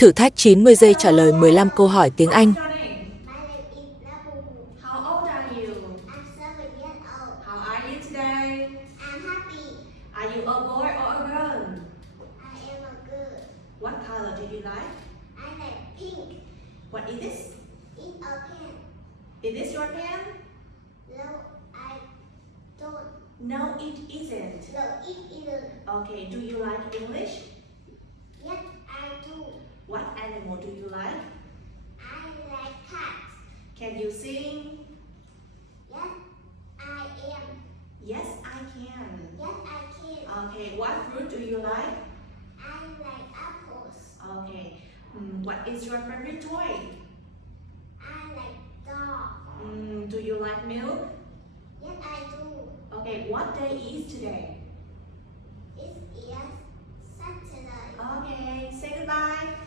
Thử thách 90 giây trả lời 15 câu hỏi tiếng Anh. What's your name? My name is Nabu. How old are you? I'm 7 years old. How are you today? I'm happy. Are you a boy or a girl? I am a girl. What color do you like? I like pink. What is this? It's a pen. Is this your pen? No, I don't. No, it isn't. No, it isn't. Okay, do you like English? Yes, I do. What animal do you like? I like cats. Can you sing? Yes, I am. Yes, I can. Yes, I can. Okay, what fruit do you like? I like apples. Okay, what is your favorite toy? I like dog. Do you like milk? Yes, I do. Okay, what day is today? It is Saturday. Okay, say goodbye.